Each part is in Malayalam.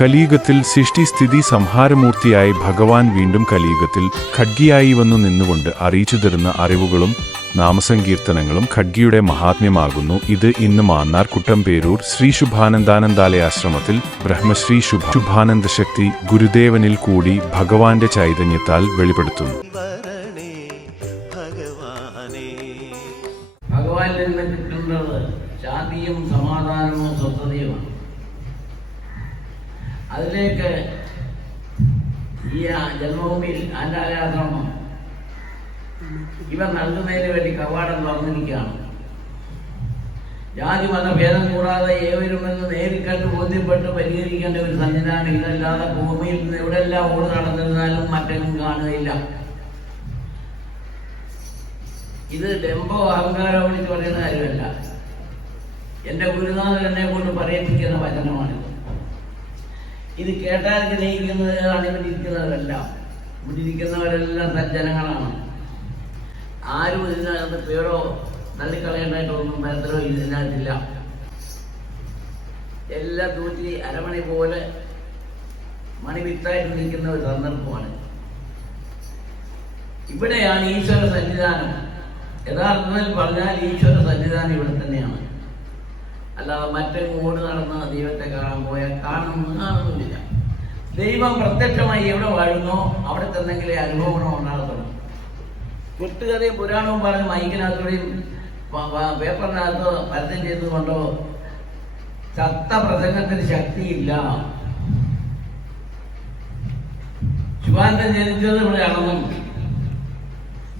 കലിയുഗത്തിൽ സൃഷ്ടിസ്ഥിതി സംഹാരമൂർത്തിയായി ഭഗവാൻ വീണ്ടും കലിയുഗത്തിൽ ഖഡ്ഗിയായി വന്നു നിന്നുകൊണ്ട് അറിയിച്ചു തരുന്ന അറിവുകളും നാമസങ്കീർത്തനങ്ങളും ഖഡ്ഗിയുടെ മഹാത്മ്യമാകുന്നു. ഇത് ഇന്ന് മാന്നാർ കുട്ടമ്പേരൂർ ശ്രീ ശുഭാനന്ദാനന്ദാലയാശ്രമത്തിൽ ബ്രഹ്മശ്രീ ശുഭാനന്ദശക്തി ഗുരുദേവനിൽ കൂടി ഭഗവാന്റെ ചൈതന്യത്താൽ വെളിപ്പെടുത്തുന്നു. ഭഗവാൻ ജന്മത്തിട്ടുള്ളത് ശാന്തിയും സമാധാനവും സ്വസ്ഥതയുമാണ്. അതിലേക്ക് ഈ ജന്മഭൂമിയിൽ ആചാര്യാശ്രമം ഇവർ നൽകുന്നതിന് വേണ്ടി കവാടം തുറന്നിരിക്കുകയാണ്. ജാതി മതഭേദം കൂടാതെ ഏവരുമെന്ന് നേരിൽ കണ്ട് ബോധ്യപ്പെട്ട് പരിഹരിക്കേണ്ട ഒരു സംവിധാനം ഇതല്ലാതെ ഭൂമിയിൽ നിന്ന് എവിടെല്ലാം ഓട് നടന്നിരുന്നാലും മറ്റൊന്നും കാണുകയില്ല. ഇത് ഡംബോ അഹങ്കാരം വിളിച്ച് പറയുന്ന കാര്യമല്ല. എൻ്റെ ഗുരുനാഥൻ എന്നെ കൊണ്ട് പറയിപ്പിക്കുന്ന വചനമാണിത്. ഇത് കേട്ടാൽ ഗ്രഹിക്കുന്നവരാണ് ഇവരിയ്ക്കുന്നവരെല്ലാം. ഇവരിയ്ക്കുന്നവരെല്ലാം സജ്ജനങ്ങളാണ്. ആരും ഇതിനകത്ത് പേടോ തള്ളിക്കളയേണ്ടതായിട്ടൊന്നും ബന്ധമോ ഇതിനകത്തില്ല. എല്ലാം തൂറ്റി അരമണി പോലെ മണിവിത്തായിട്ട് നിൽക്കുന്ന ഒരു സന്ദർഭമാണ്. ഇവിടെയാണ് ഈശ്വര സന്നിധാനം. യഥാർത്ഥത്തിൽ പറഞ്ഞാൽ ഈശ്വര സന്നിധാനം ഇവിടെ തന്നെയാണ്. അല്ലാതെ മറ്റെങ്ങോട്ട് നടന്ന ദൈവത്തെ കാണാൻ പോയാൽ കാണുന്നില്ല. ദൈവം പ്രത്യക്ഷമായി എവിടെ വാഴുന്നോ അവിടെ തന്നെങ്കിലേ അനുഭവം ഉണ്ടാകത്തുള്ളൂ. കുട്ടുകഥയും പുരാണവും പറഞ്ഞ് മൈക്കിനകത്തോടെയും പേപ്പറിനകത്തോ പരസ്യം ചെയ്തുകൊണ്ടോ ചത്ത പ്രസംഗത്തിന് ശക്തിയില്ല. ശുഭാനന്ദൻ ജനിച്ചത് ഇവിടെയാണെന്നും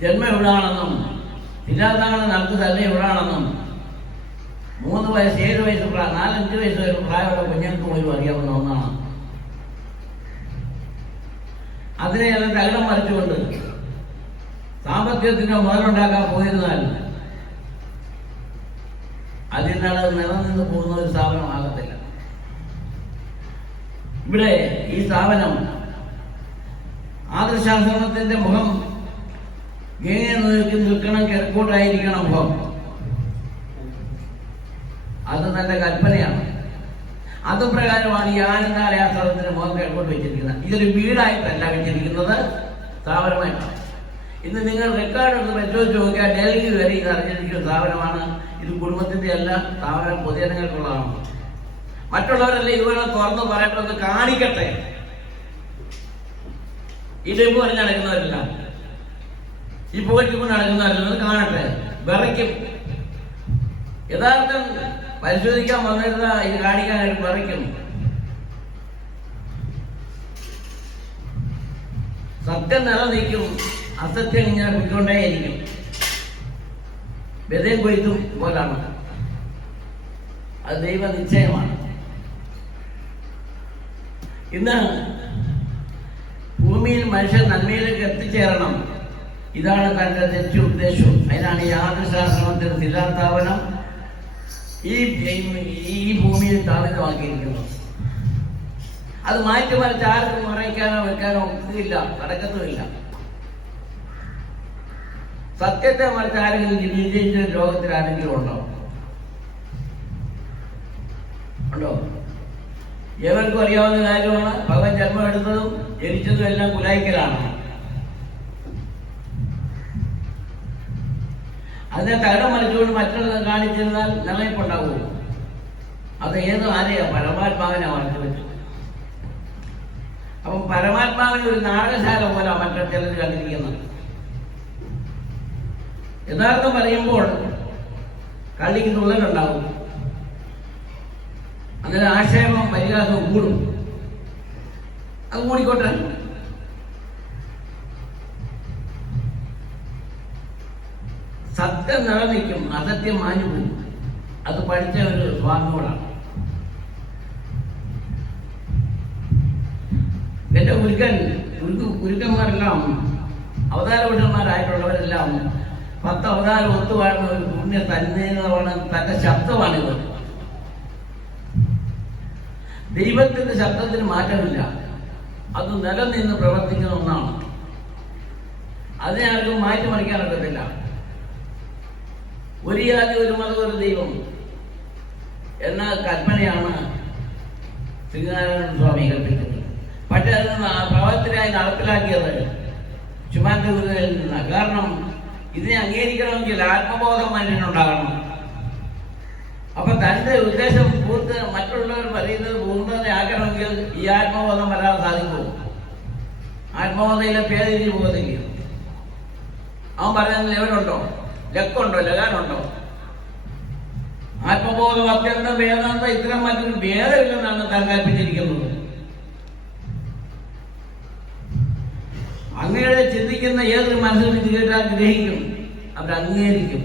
ജന്മം എവിടെയാണെന്നും സിദ്ധാർത്ഥാണ് നമുക്ക് തന്നെ എവിടെയാണെന്നും 3 വയസ്സ് 7 വയസ്സ് 4-5 വയസ്സ് വരെ പ്രായമുള്ള കുഞ്ഞുങ്ങൾക്ക് പോലും അറിയാവുന്ന ഒന്നാണ്. അതിനെ എല്ലാം തകിടം മറിച്ചുകൊണ്ട് സാമ്പത്തികത്തിനോ മുതലുണ്ടാക്കാൻ പോയിരുന്നാൽ അതിനാണ് നിലനിന്ന് പോകുന്ന ഒരു സ്ഥാപനമാകത്തില്ല. ഇവിടെ ഈ സ്ഥാപനം ആദർശാശ്രമത്തിന്റെ മുഖം നിൽക്കണം, കിഴക്കോട്ടായിരിക്കണം മുഖം. അത് നല്ല കൽപ്പനയാണ്. അതുപ്രകാരമാണ് ഈ ആനന്ദാലയാശ്രമത്തിന്റെ മുഖം കിഴക്കോട്ട് വെച്ചിരിക്കുന്നത്. ഇതൊരു വീടായിട്ടല്ല വെച്ചിരിക്കുന്നത്, സ്ഥാപനമായിട്ടാണ്. ഇന്ന് നിങ്ങൾ റെക്കോർഡ് എടുത്ത് പരിശോധിച്ച് നോക്കിയാൽ ഡൽഹി വരെ ഇത് അറിഞ്ഞിരിക്കുന്ന സ്ഥാപനമാണ്. ഇത് കുടുംബത്തിന്റെ അല്ല, സ്ഥാപനം പൊതുജനങ്ങൾക്കുള്ളതാണ്. മറ്റുള്ളവരല്ലേ ഇതുപോലെ തുറന്ന് പറയട്ടെ, ഒന്ന് കാണിക്കട്ടെ. ഇടിപ്പ് പറഞ്ഞ് നടക്കുന്നവരില്ല, ഈ പുകറ്റിപ്പ് നടക്കുന്നവരില്ല, കാണട്ടെ, വിറയ്ക്കും. യഥാർത്ഥം പരിശോധിക്കാൻ വന്നിരുന്ന ഇത് കാണിക്കാനായിട്ട് വിറയ്ക്കും. സത്യം നിലനിൽക്കും, അസത്യം ഇങ്ങനെ പോയിക്കൊണ്ടേയിരിക്കും. വിതയും കൊയ്ത്തും പോലാണ്. അത് ദൈവ നിശ്ചയമാണ്. ഇന്ന് ഭൂമിയിൽ മനുഷ്യൻ നന്മയിലേക്ക് എത്തിച്ചേരണം. ഇതാണ് തന്റെ തെറ്റു ഉദ്ദേശവും. അതിനാണ് ഈ ആദർശാശ്രമത്തിന്റെ സിദ്ധാസ്ഥാപനം ഈ ഭൂമിയിൽ സ്ഥാപിതമാക്കിയിരിക്കുന്നത്. അത് മാറ്റി മറിച്ച് ആർക്കും മറയ്ക്കാനോ വെക്കാനോ ഒന്നുമില്ല, നടക്കത്തുമില്ല. സത്യത്തെ മറിച്ച് ആരെങ്കിലും വിജയിച്ച ലോകത്തിൽ ആരെങ്കിലും ഉണ്ടോ? ഏവർക്കും അറിയാവുന്ന കാര്യമാണ്. ഭഗവാൻ ജന്മം എടുത്തതും ജനിച്ചതും എല്ലാം കുലായിക്കലാണ്. അതിനെ തകിടം മറിച്ചുകൊണ്ട് മറ്റുള്ളത് കാണിച്ചിരുന്നാൽ നിലനിൽപ്പുണ്ടാവുമോ? അത് ആരെയാ? പരമാത്മാവിനെ മറച്ചു വെച്ചു. അപ്പം പരമാത്മാവിന് ഒരു നാടകശാല പോലെ മറ്റു ചിലർ കണ്ടിരിക്കുന്നത്. യഥാർത്ഥം പറയുമ്പോൾ കള്ളിക്ക് തുള്ളലുണ്ടാവും. അങ്ങനെ ആക്ഷേപം പരിഹാസവും കൂടും. അത് കൂടിക്കോട്ടെ. സത്യം നിലനിൽക്കും, അസത്യം മാഞ്ഞു പോകും. അത് പഠിച്ച ഒരു സ്വാമിയോടാണ്. എന്റെ ഗുരുക്കന്മാരെല്ലാം അവതാരപുരുഷന്മാരായിട്ടുള്ളവരെല്ലാം 10 അവതാരം ഒത്തുവാഴുന്ന ഒരു പുണ്യ തന്നേതാണ്, തന്റെ ശബ്ദമാണിത്. ദൈവത്തിന്റെ ശബ്ദത്തിന് മാറ്റമില്ല. അത് നിലനിന്ന് പ്രവർത്തിക്കുന്ന ഒന്നാണ്. അതിനെ ആർക്കും മാറ്റിമറിക്കാനൊക്കത്തില്ല. ഒരു ജാതി ഒരു മതം ഒരു ദൈവം എന്ന കൽപ്പനയാണ് ശ്രീനാരായണ സ്വാമി കൽപ്പിച്ചത്. പക്ഷെ അത് പ്രവർത്തനമായി നടപ്പിലാക്കിയത് ശുഭാനന്ദ ഗുരുവിൽ നിന്നാണ്. കാരണം ഇതിനെ അംഗീകരിക്കണമെങ്കിൽ ആത്മബോധം മനുഷ്യനുണ്ടാകണം. അപ്പൊ തന്റെ ഉദ്ദേശം മറ്റുള്ളവർ പറയുന്നത് പൂർണ്ണതയാക്കണമെങ്കിൽ ഈ ആത്മബോധം വരാതെ സാധിക്കുമോ? ആത്മബോധയിലെ പേരിന് പോകുന്നില്ല. അവൻ പറയുന്നത് ലെവലുണ്ടോ, ലക്കുണ്ടോ, ലഗാനുണ്ടോ? ആത്മബോധം അത്യന്തം വേദാന്ത ഇത്തരം മറ്റൊരു ഭേദമില്ലെന്നാണ് താൻ കൽപ്പിച്ചിരിക്കുന്നത്. അങ്ങയുടെ ചിന്തിക്കുന്ന ഏതൊരു മനസ്സിൽ കേട്ടാൽ ഗ്രഹിക്കും, അവർ അംഗീകരിക്കും.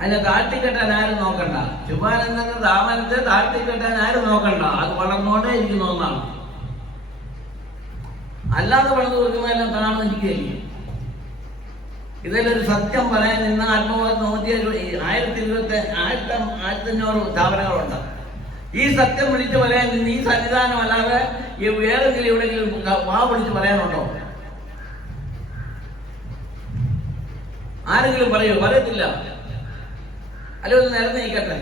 അതിനെ താഴ്ത്തിക്കെട്ടാൻ ആരും നോക്കണ്ട. ശുഭാനന്ദന്റെ ദാമനത്തെ താഴ്ത്തിക്കെട്ടാൻ ആരും നോക്കണ്ട. അത് വളർന്നുകൊണ്ടേ ഇരിക്കുന്ന ഒന്നാണ്. അല്ലാതെ വളർന്നു കൊടുക്കുന്നതെല്ലാം കാണുന്നിരിക്കുകയില്ല. ഇതിലൊരു സത്യം പറയാൻ നിന്ന് ആത്മബോധം 1500 സ്ഥാപനങ്ങളുണ്ട്. ഈ സത്യം വിളിച്ചു പറയാൻ നിന്ന് ഈ സന്നിധാനം അല്ലാതെ ഈ വേറെങ്കിലും എവിടെയെങ്കിലും വാ വിളിച്ച് പറയാനുണ്ടോ? ആരെങ്കിലും പറയൂ? പറയത്തില്ല. അല്ലെങ്കിൽ നിരന്ന് നിൽക്കട്ടെ.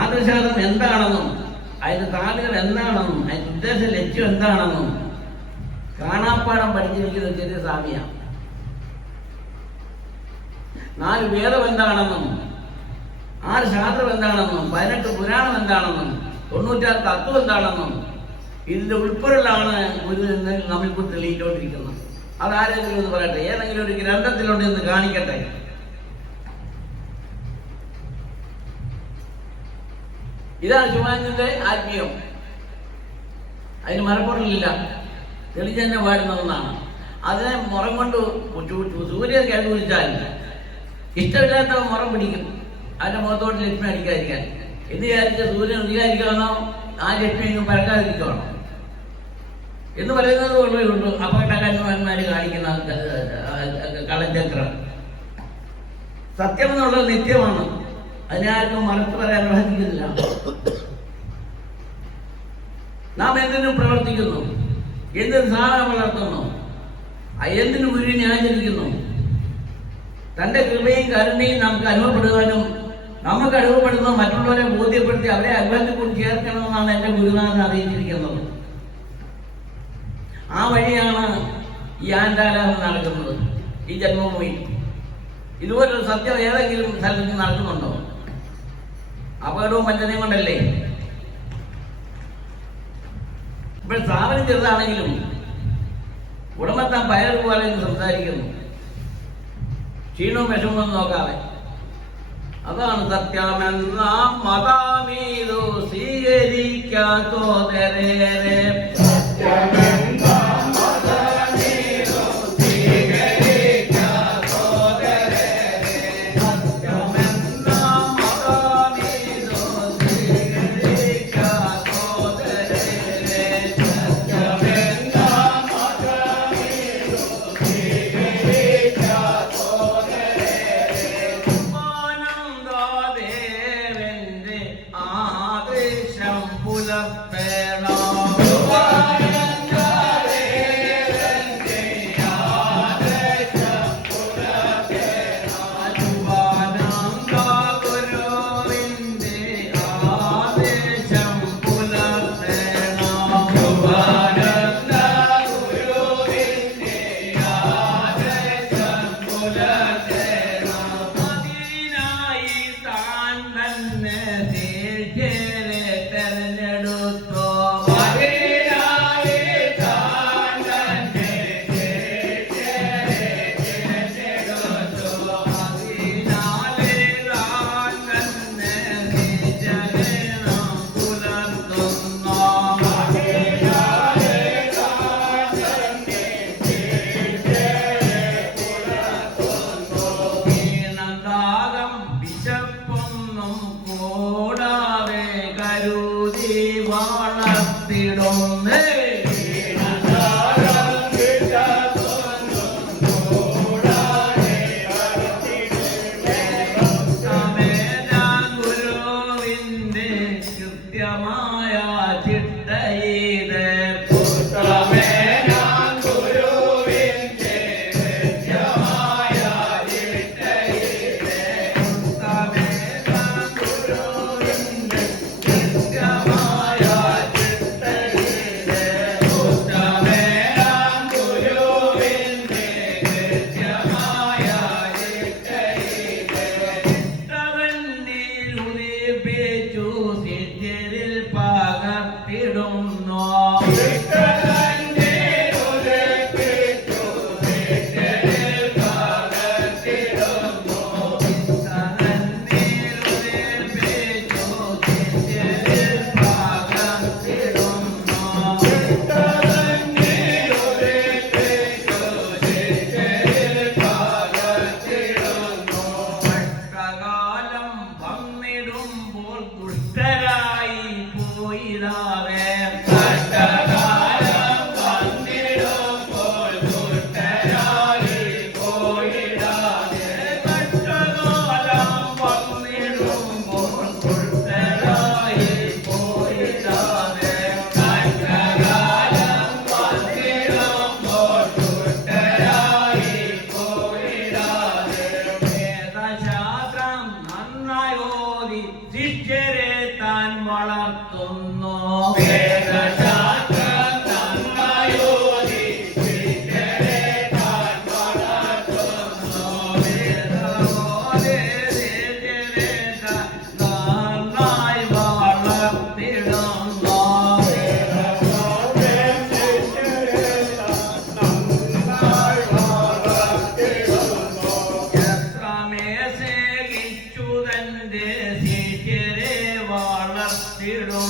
ആദർശാദം എന്താണെന്നും അതിന്റെ താളുകൾ എന്താണെന്നും അതിന്റെ ഉദ്ദേശ ലക്ഷ്യം എന്താണെന്നും കാണാപ്പാടം പഠിച്ചിരിക്കുന്ന ചെറിയ സ്വാമിയാണ്. 4 വേദം എന്താണെന്നും 6 ശാസ്ത്രം എന്താണെന്നും 18 പുരാണം എന്താണെന്നും 96 തത്വം എന്താണെന്നും ഇതിന്റെ ഉൾപ്പെടലാണ് ഗുരു നമ്മൾക്ക് തെളിയിച്ചുകൊണ്ടിരിക്കുന്നത്. അതാരെങ്കിലും എന്ന് പറയട്ടെ, ഏതെങ്കിലും ഒരു ഗ്രന്ഥത്തിലുണ്ട് എന്ന് കാണിക്കട്ടെ. ഇതാണ് ശുഭാനന്ദന്റെ ആത്മീയം. അതിന് മറപ്പുറമില്ല, തെളിഞ്ഞ് തന്നെ പാടുന്ന ഒന്നാണ്. അതിനെ മുറം കൊണ്ട് സൂര്യൻ കിഴക്ക് പിടിച്ചാൽ ഇഷ്ടമില്ലാത്തവ മുറം പിടിക്കും, അതിന്റെ മുഖത്തോട്ട് ലക്ഷ്മി അടിക്കാതിരിക്കാൻ. എന്ന് വിചാരിച്ച സൂര്യൻ ഉദിക്കാതിരിക്കണോ ആ ലക്ഷ്മിയൊന്നും പരക്കാതിരിക്കണോ എന്ന് പറയുന്നത് ഉള്ളവരുണ്ട്. അപകടകന്മാന്മാര് കാണിക്കുന്ന കളചക്രം. സത്യം എന്നുള്ളത് നിത്യമാണ്. അതിനാർക്കും മറുത്തു പറയാൻ സാധിക്കുന്നില്ല. നാം എന്തിനും പ്രവർത്തിക്കുന്നു, എന്തിനും സാധനം വളർത്തുന്നു, എന്തിനു ഗുരുവിനെ ആചരിക്കുന്നു. തന്റെ കൃപയും കരുണയും നമുക്ക് അനുഭവപ്പെടുവാനും നമുക്ക് അനുഭവപ്പെടുന്ന മറ്റുള്ളവരെ ബോധ്യപ്പെടുത്തി അവരെ അത്ഭുതത്തിൽ ചേർക്കണമെന്നാണ് എന്റെ ഗുരുനാഥൻ അറിയിച്ചിരിക്കുന്നത്. ആ വഴിയാണ് ഈ ആനന്ദാരാധന നടക്കുന്നത്. ഈ ജന്മഭൂമി ഇതുപോലൊരു സത്യം ഏതെങ്കിലും സ്ഥലത്ത് നടക്കുന്നുണ്ടോ? അപകടവും വഞ്ചനയും കൊണ്ടല്ലേ. ഇപ്പോൾ സ്ഥാപനം ചെറുതാണെങ്കിലും ഉടമത്താൻ പയർ പോലെ സംസാരിക്കുന്നു, ക്ഷീണവും വിഷമവും നോക്കാതെ. അതാണ് സത്യമെന്നാം മതാമീതു സ്വീകരിക്കാത്തോതരേറെ. ചിട്ടയിത് പോയിടാതെ ശിഷ്യരെ താൻ വളർത്തുന്നു നന്നായി വളർത്തിടുന്നു തന്റെ ശിഷ്യരെ വളർത്തിടുന്നു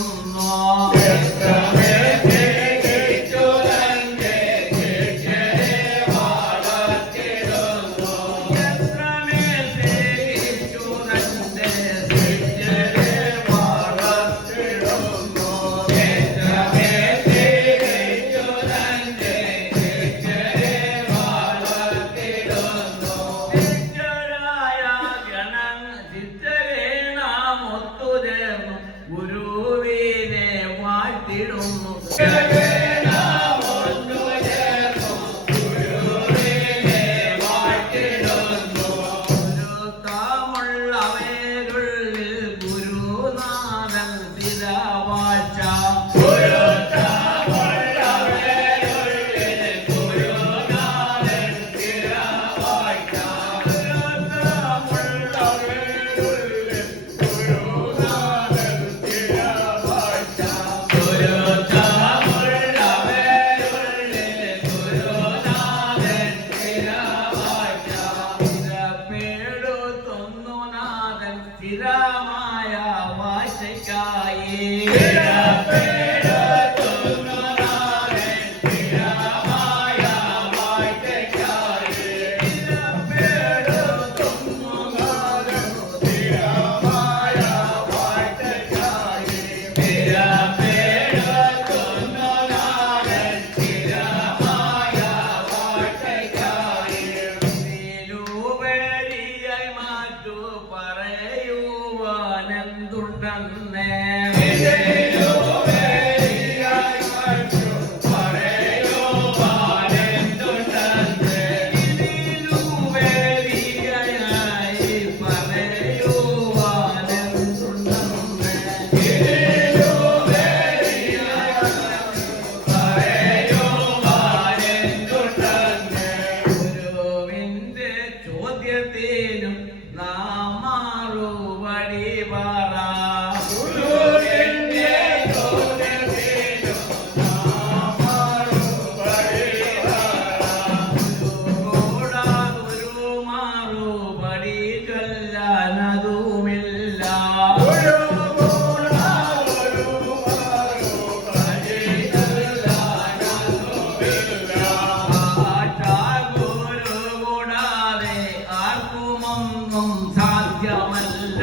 ഗുരുവിനെ വാഴ്ത്തിടുന്നു ഗുരുത്താമുള്ളവരുള്ളിൽ ഗുരുനാഥൻ സ്ഥിരവാഴ്ച സ്ഥിരമായ വാശയ്ക്കായി ചോദ്യത്തിനും നാം മറുപടി പറ മറുപടി ചൊല്ലാനതുമില്ല ഒന്നും സാധ്യമല്ല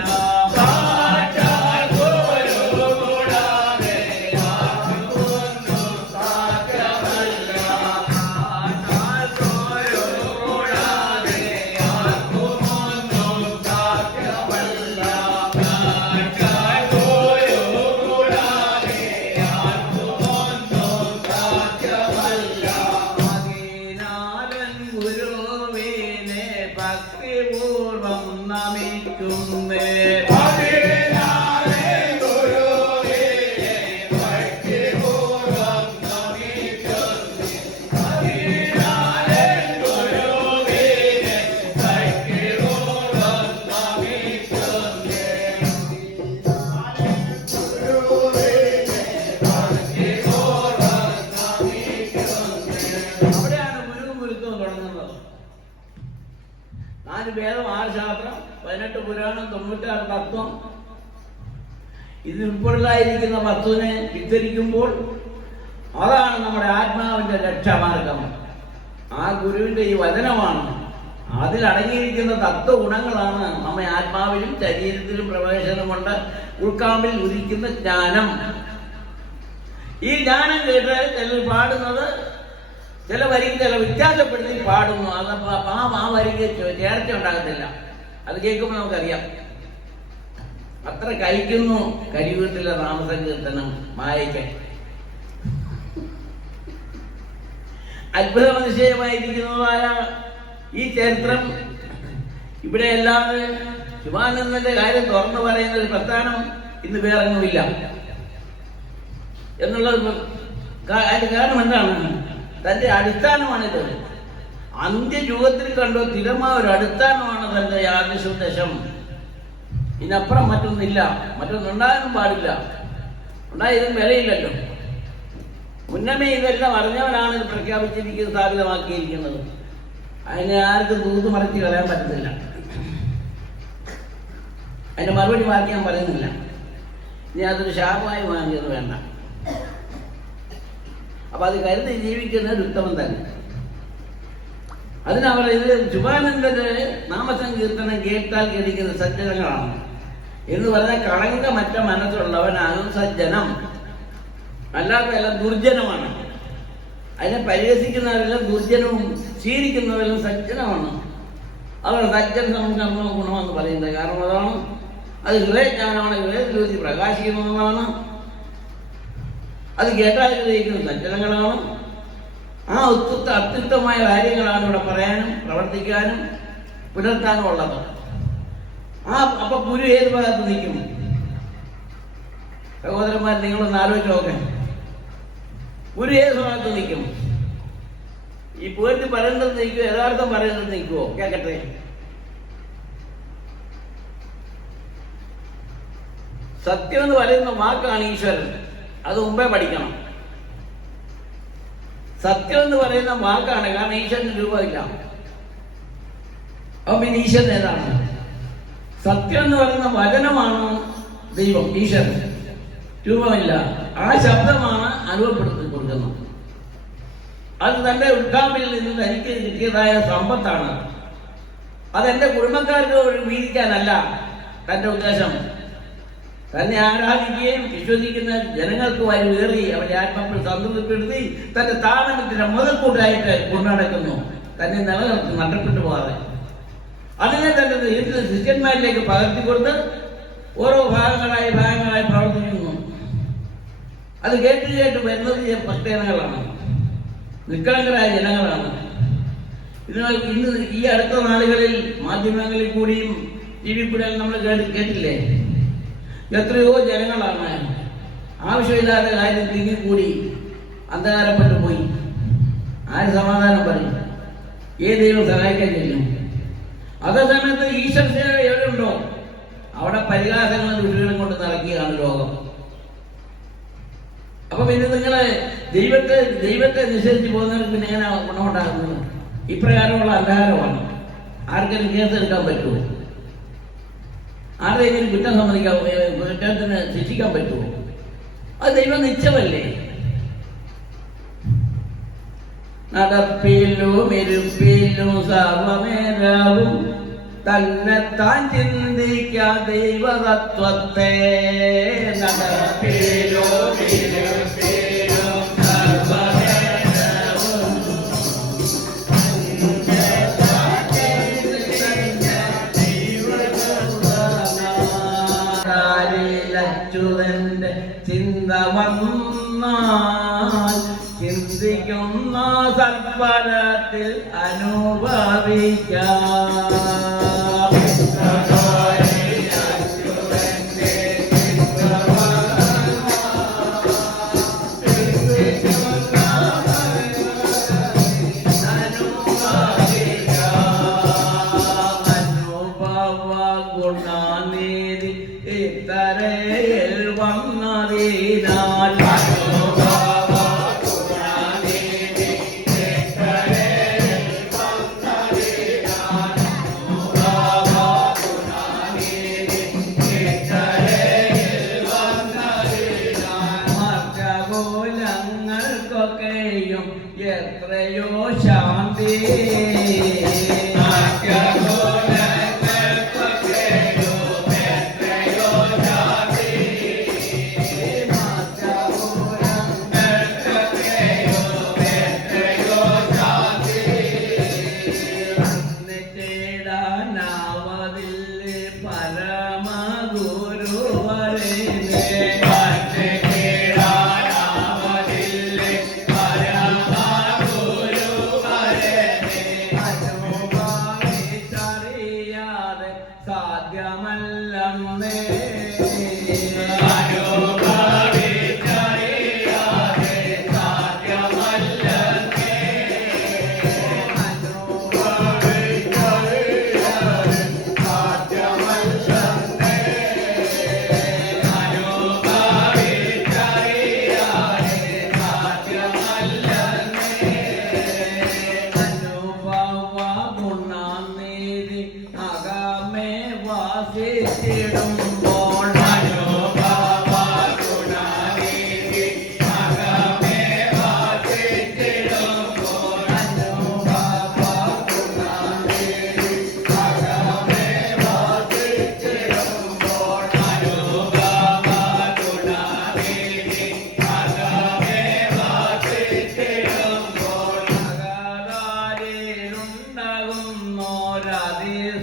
ഗുരുവിനെ ഭക്തിപൂർവം നമിക്കുന്നേ നാല് വേദം, 6 ശാസ്ത്രം, 18 പുരാണം, 96 തത്വം. ഇതിൽ ഉൾപ്പെടുന്നതായിരിക്കുന്ന വസ്തുവിനെ ചിത്രിക്കുമ്പോൾ അതാണ് നമ്മുടെ ആത്മാവിന്റെ രക്ഷാമാർഗം. ആ ഗുരുവിന്റെ ഈ വചനമാണ്. അതിലടങ്ങിയിരിക്കുന്ന തത്വഗുണങ്ങളാണ് നമ്മെ ആത്മാവിലും ശരീരത്തിലും പ്രവേശനം കൊണ്ട് ഉൾക്കാമ്പിൽ ഉദിക്കുന്ന ജ്ഞാനം. ഈ ജ്ഞാനം കേട്ട് ചിലർ പാടുന്നത് ചില വരിക്ക് ചില വ്യത്യാസപ്പെടുത്തി പാടുന്നു. അതപ്പോ ആ വരിക്ക് ചേർച്ച ഉണ്ടാകത്തില്ല. അത് കേൾക്കുമ്പോൾ നമുക്കറിയാം അത്ര കഴിക്കുന്നു കരിവീട്ടിലെ നാമസങ്കീർത്തനം മായയ്ക്ക്. അത്ഭുതമതിശയമായിരിക്കുന്നതായ ഈ ചരിത്രം ഇവിടെ അല്ലാതെ ശിവാനന്ദന്റെ കാര്യം തുറന്നു പറയുന്ന ഒരു പ്രസ്ഥാനം ഇന്ന് വേറെങ്ങുമില്ല എന്നുള്ളത്. അതിന്റെ കാരണം എന്താണ്? തന്റെ അടിസ്ഥാനമാണിത്. അന്ത്യയുഗത്തിൽ കണ്ടോ സ്ഥിരമായ ഒരു അടിസ്ഥാനമാണ് തന്റെ ആദ്യസുദ്ദേശം. ഇതിനപ്പുറം മറ്റൊന്നില്ല, മറ്റൊന്നുണ്ടാകാനും പാടില്ല. ഉണ്ടായതിനും വിലയില്ലല്ലോ. മുന്നമേ ഇതെല്ലാം അറിഞ്ഞവനാണ് ഇത് പ്രഖ്യാപിച്ചിരിക്കുന്നത്, സ്ഥാപിതമാക്കിയിരിക്കുന്നത്. അതിനെ ആർക്കും തൂത്ത് മറച്ച് കളയാൻ പറ്റത്തില്ല. അതിന്റെ മറുപടി ബാക്കി ഞാൻ പറയുന്നില്ല. ഇനി അതൊരു ശാപമായി വാങ്ങിയത് വേണ്ട. അപ്പൊ അത് കരുതി ജീവിക്കുന്ന ഒരു ഉത്തമം തന്നെ. അതിനവർ ഇത് ശുഭാനന്ദന്റെ നാമസങ്കീർത്തനം കേട്ടാൽ കേൾക്കുന്ന സജ്ജനങ്ങളാണ് എന്ന് പറഞ്ഞാൽ കളങ്കമറ്റ മനസ്സുള്ളവനാകും സജ്ജനം. അല്ലാതെല്ലാം ദുർജനമാണ്. അതിനെ പരിഹസിക്കുന്നവരെല്ലാം ദുർജനവും ശീലിക്കുന്നവരെല്ലാം സജ്ജനമാണ്. അവർ സജ്ജന സംകർമ്മ ഗുണമെന്ന് പറയുന്നത് കാരണം അതാണ്. അത് ഹൃദയജ്ഞാനമാണ്, ഹൃദയത്തിൽ പ്രകാശിക്കുന്നതാണ്. അത് കേട്ടാൽ ഗ്രഹിക്കുന്ന സജ്ജനങ്ങളാണ്. ആ അത്യുത്തമായ കാര്യങ്ങളാണ് ഇവിടെ പറയാനും പ്രവർത്തിക്കാനും പുലർത്താനും ഉള്ളത്. അപ്പൊ ഗുരു ഏത് ഭാഗത്ത് നിൽക്കും? സഹോദരന്മാർ, നിങ്ങളൊന്ന് ആലോചിച്ച് നോക്കാൻ. ഗുരു ഏത് ഭാഗത്ത് നിൽക്കും? ഈ പോയിട്ട് പറയേണ്ടത് നിൽക്കുമോ, യഥാർത്ഥം പറയേണ്ടത് നിൽക്കുമോ? കേൾക്കട്ടെ. സത്യം എന്ന് പറയുന്ന വാക്കാണ് ഈശ്വരൻ. അത് മുമ്പേ പഠിക്കണം. സത്യം എന്ന് പറയുന്ന വാക്കാണ്. കാരണം ഈശ്വരന് രൂപമില്ല. അപ്പൊ പിന്നെ ഈശ്വരൻ ഏതാണ്? സത്യം എന്ന് പറയുന്ന വചനമാണ് ദൈവം, ഈശ്വരൻ. രൂപമില്ല. ആ ശബ്ദമാണ് അനുഭവപ്പെടുത്തി കൊടുക്കുന്നത്. അത് തന്റെ ഉദ്ഘാടനയിൽ നിന്ന് തനിക്ക് കിട്ടിയതായ സമ്പത്താണ്. അതെന്റെ കുടുംബക്കാർക്ക് വീതിക്കാനല്ല തന്റെ ഉദ്ദേശം. തന്നെ ആരാധിക്കുകയും വിശ്വസിക്കുന്ന ജനങ്ങൾക്ക് വരി ഉയർത്തി അവരെ ആത്മാക്കൾ സംതൃപ്തിപ്പെടുത്തി തന്റെ സ്ഥാപനത്തിന്റെ മുതൽക്കൂട്ടായിട്ട് കൊണ്ടുനടക്കുന്നു. തന്നെ നിലനിർത്തി നഷ്ടപ്പെട്ടു പോകാതെ അതിനെ തന്റെ ശിഷ്യന്മാരിലേക്ക് പകർത്തിക്കൊടുത്ത് ഓരോ ഭാഗങ്ങളായി പ്രവർത്തിക്കുന്നു. അത് കേട്ട് വരുന്നത് പ്രത്യേകതകളാണ്, നിഷ്കളങ്കരായ ജനങ്ങളാണ്. ഇന്ന് ഈ അടുത്ത നാളുകളിൽ മാധ്യമങ്ങളിൽ കൂടിയും ടി വി കൂടെ നമ്മൾ കേട്ടില്ലേ? എത്രയോ ജനങ്ങളാണ് ആവശ്യമില്ലാത്ത കാര്യം തിങ്ങിക്കൂടി അന്ധകാരപ്പെട്ടു പോയി. ആര് സമാധാനം പറയും? ഏത് ദൈവം സഹായിക്കാൻ ചെയ്യും? അതേ സമയത്ത് ഈശ്വര സേവ എവിടെയുണ്ടോ അവിടെ പരിഹാസങ്ങളും ദുഷികളും കൊണ്ട് നടക്കുകയാണ് ലോകം. അപ്പൊ പിന്നെ നിങ്ങളെ ദൈവത്തെ നിഷേധിച്ച് പോകുന്നവർക്ക് പിന്നെ എങ്ങനെ ഗുണമുണ്ടാകുന്നത്? ഇപ്രകാരമുള്ള അന്ധകാരമാണ്. ആർക്കെങ്കിലും കേസെടുക്കാൻ പറ്റുമോ? ആരുടെയെങ്കിലും കുറ്റം കുറ്റത്തിന് ശിക്ഷിക്കാൻ പറ്റുമോ? അത് ദൈവം നിശ്ചയമല്ലേ. നടപ്പിലും ഇരുപ്പിലും സർവമേരാവും തന്നെത്താൻ ചിന്തിക്കാൻ ദൈവതത്വത്തെ. നടപ്പിലും ഇരുപ്പിലും അച്യുതന്റെ ചിന്ത വന്നാൽ ചിന്തിക്കുന്ന സത്ഫലത്തിൽ അനുഭവിക്കാം. അനുഭവ ഗുണനിധി ഇത്തരയിൽ വന്നതിനാൽ മർക്കോലങ്ങൾക്കൊക്കെയും എത്രയോ ശാന്തി. മർക്കോലങ്ങൾക്കൊക്കെയും എത്രയോ ശാന്തി. പരമഗുരുവരനെ അനുഭവിച്ചറിയാതെ സാധ്യമല്ലെന്നേ വാസിച്ചിടുമ്പോൾ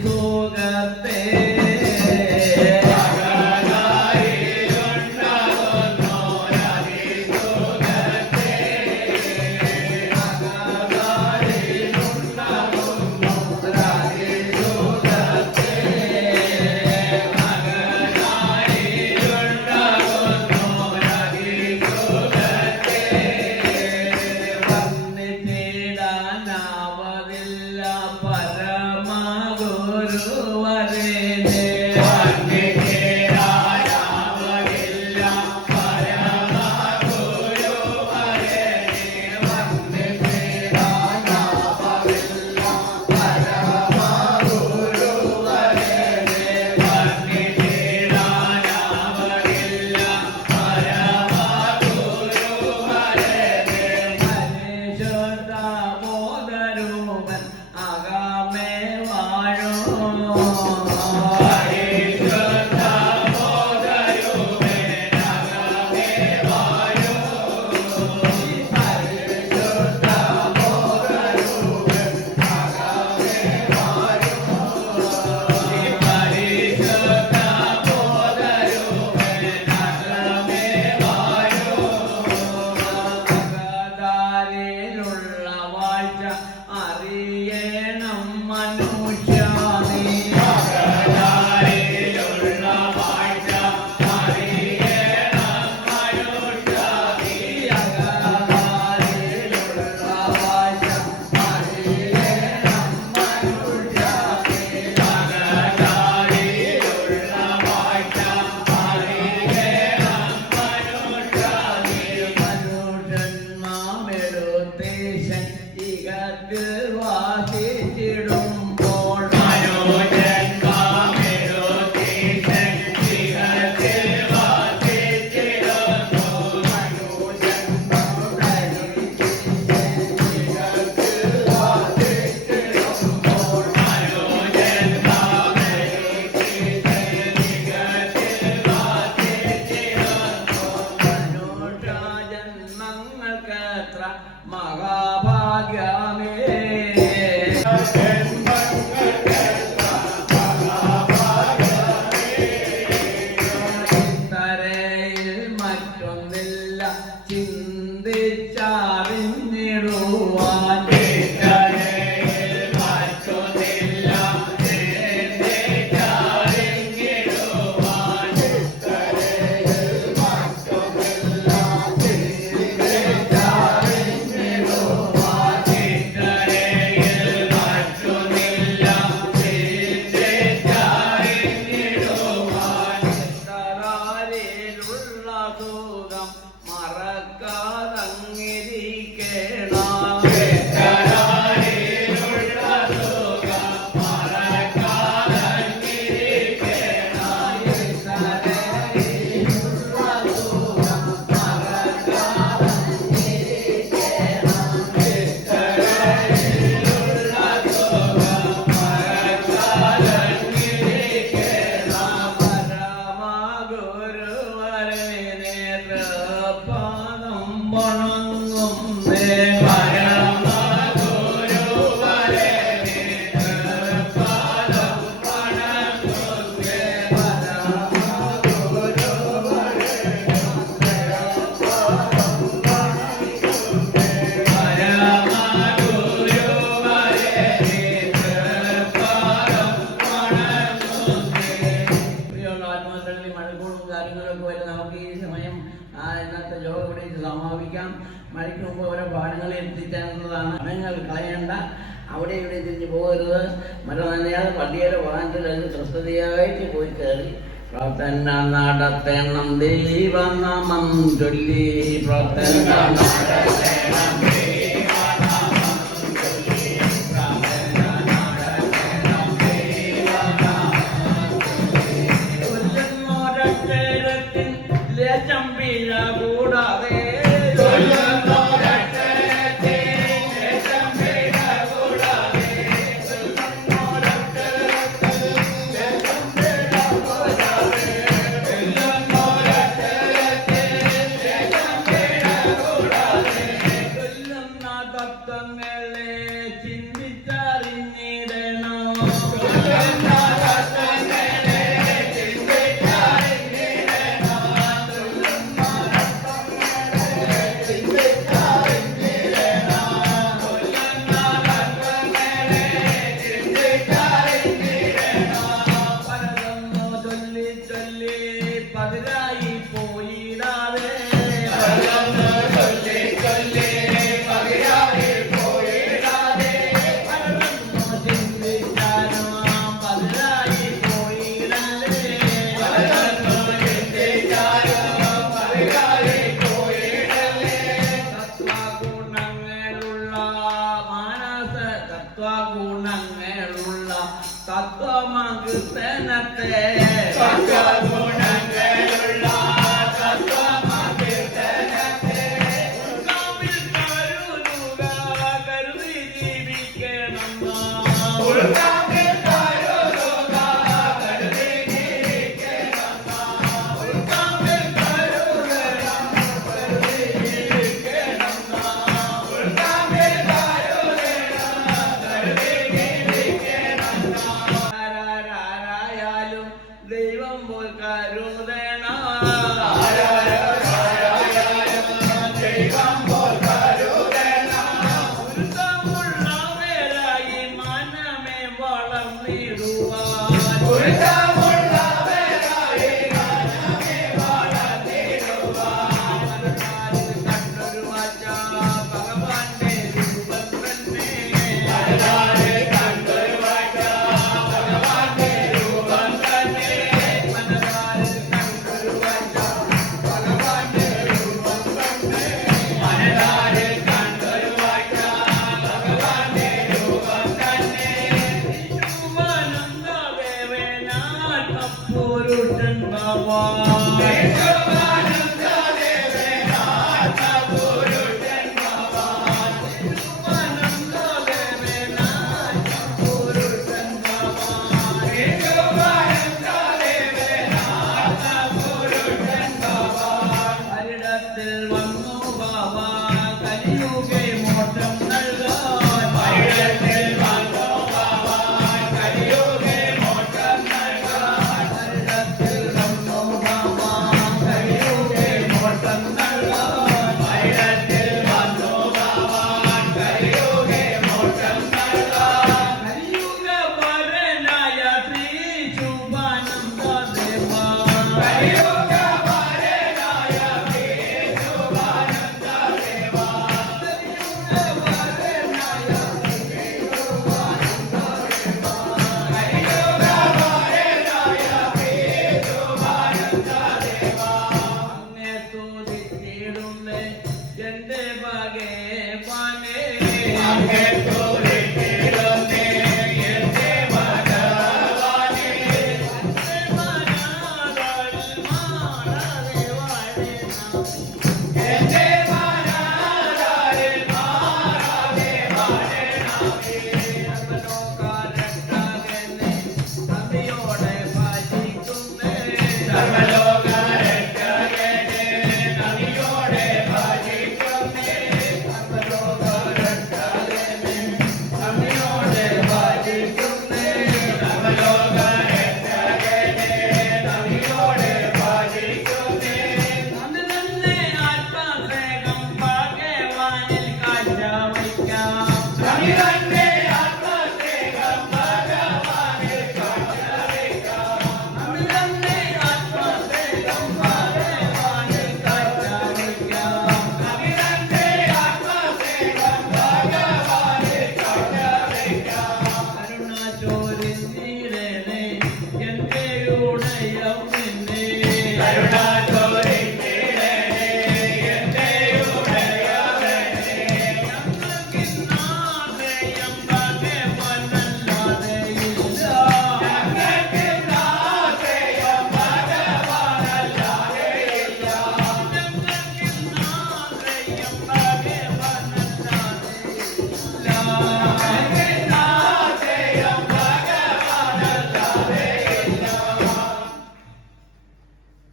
സുഖത്തെ കാര്യങ്ങളൊക്കെ വരെ നമുക്ക് ഈ സമയം ഇന്നത്തെ യോഗ ഇവിടെ സമാപിക്കാം. മഴയ്ക്ക് മുമ്പ് ഓരോ പാഠങ്ങൾ എത്തിച്ചേർന്നതാണ്. സമയങ്ങൾ കളയേണ്ട, അവിടെ ഇവിടെ തിരിഞ്ഞു പോകരുത്. മഴ നനയാതെ പള്ളിയിലെ വാഞ്ചിൽ സ്വസ്ഥതയായിട്ട് പോയി കയറി പ്രാർത്ഥന നടത്തണം. ദൈവനാമം ചൊല്ലി പ്രാർത്ഥന കൂടാതെ ഗുണങ്ങളുള്ള തത്വമകീർത്തനത്തെ കരുതി ജീവിക്കണം. ദൈവം പോൽ കരുതണം. ഉള്ളവരായി മനമേ വളർന്നിടുവാൻ കണ്ടൊരു വാച്ച ഭഗവാന്റെ രൂപം തന്നെ. പുരുഷൻ ഹരിടത്തിൽ വന്നു ബാബ കലിയുഗേ മോട്ടം നൽകാൻ.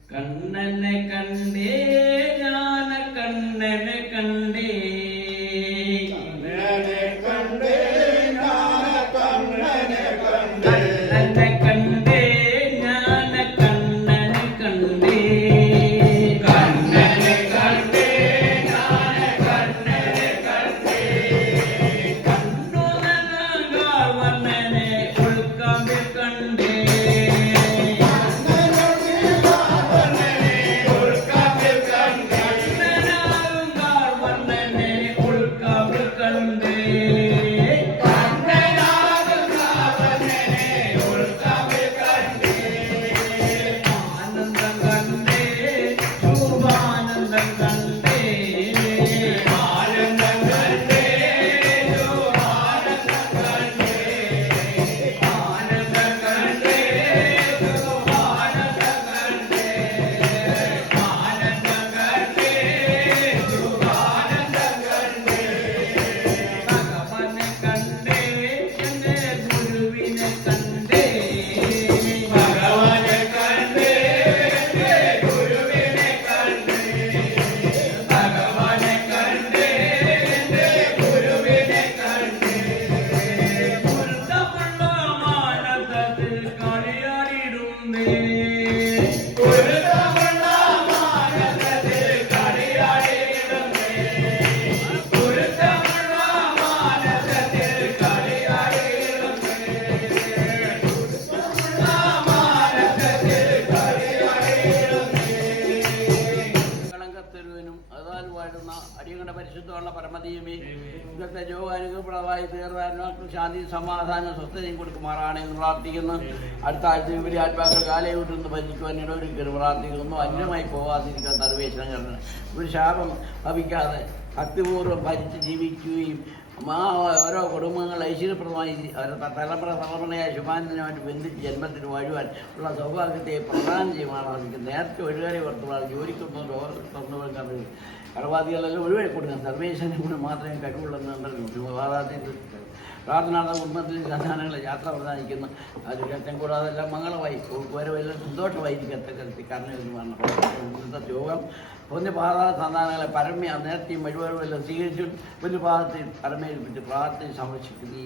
കണ്ണനെ കണ്ടേ ജ്ഞാന കണ്ണനെ കണ്ടേ കണ്ണനെ കണ്ടേ ജ്ഞാന കണ്ണനെ കണ്ടേ കണ്ണനെ കണ്ടേ ജ്ഞാന കണ്ണനെ കണ്ടേ കണ്ണുനനകാൽ വർണ്ണനെ ഉൾക്കാമ്പിൽ കണ്ടേ അടിയങ്ങളുടെ പരിശുദ്ധമുള്ള പരമതീയമേ ഇന്നത്തെ യോഗാനുഗ്രഹപ്രദമായി തീർന്നാത്മാക്കൾ ശാന്തി സമാധാനം സ്വസ്ഥതയും കൊടുക്കുമാറാണ് എന്ന് പ്രാർത്ഥിക്കുന്നു. അടുത്ത ആഴ്ച വിപരീത ആത്മാക്കൾ കാലയൂട്ടെന്ന് ഭജിക്കുവാൻ ഇടവരിക്കലും പ്രാർത്ഥിക്കുന്നു. അന്യമായി പോകാതിരിക്കാൻ സർവേശ്വരൻ ഒരു ശാപം ഭവിക്കാതെ ഭക്തിപൂർവ്വം ഭരിച്ച് ജീവിക്കുകയും ഓരോ കുടുംബങ്ങൾ ഐശ്വര്യപ്രദമായി അവരുടെ തലമുറയായ ശുഭാനന്ദനുമായിട്ട് ബന്ധിച്ച് ജന്മത്തിന് വാഴുവാൻ ഉള്ള സൗഭാഗ്യത്തെ പ്രദാനം ചെയ്യുവാണ്. നേരത്തെ ഒഴുകാരെ വർത്തമാണ് ജോലിക്കൊന്നും തുറന്നു കണ്ടത് കടബാധികളെല്ലാം ഒഴിവായി കൊടുക്കുക. സർവേശ്വരനെ കൂടെ മാത്രമേ കഴിവുള്ളെന്നുണ്ടല്ലോ പ്രാർത്ഥനാർത്ഥ കുടുംബത്തിൽ സന്താനങ്ങളെ യാത്ര പ്രധാനിക്കുന്നു. അത് രക്തം കൂടാതെ എല്ലാം മംഗളമായി വരവെല്ലാം സന്തോഷമായിരിക്കത്തെ കരുത്തി കർണയുമാണ് ഇന്നത്തെ യോഗം. പുണ്യപാത സന്താനങ്ങളെ പരമ നേരത്തെയും വഴിവരവെല്ലാം സ്വീകരിച്ചു പുണ്യപാദത്തിൽ പരമേൽപ്പിച്ച് പ്രാർത്ഥന സംരക്ഷിക്കുന്നു.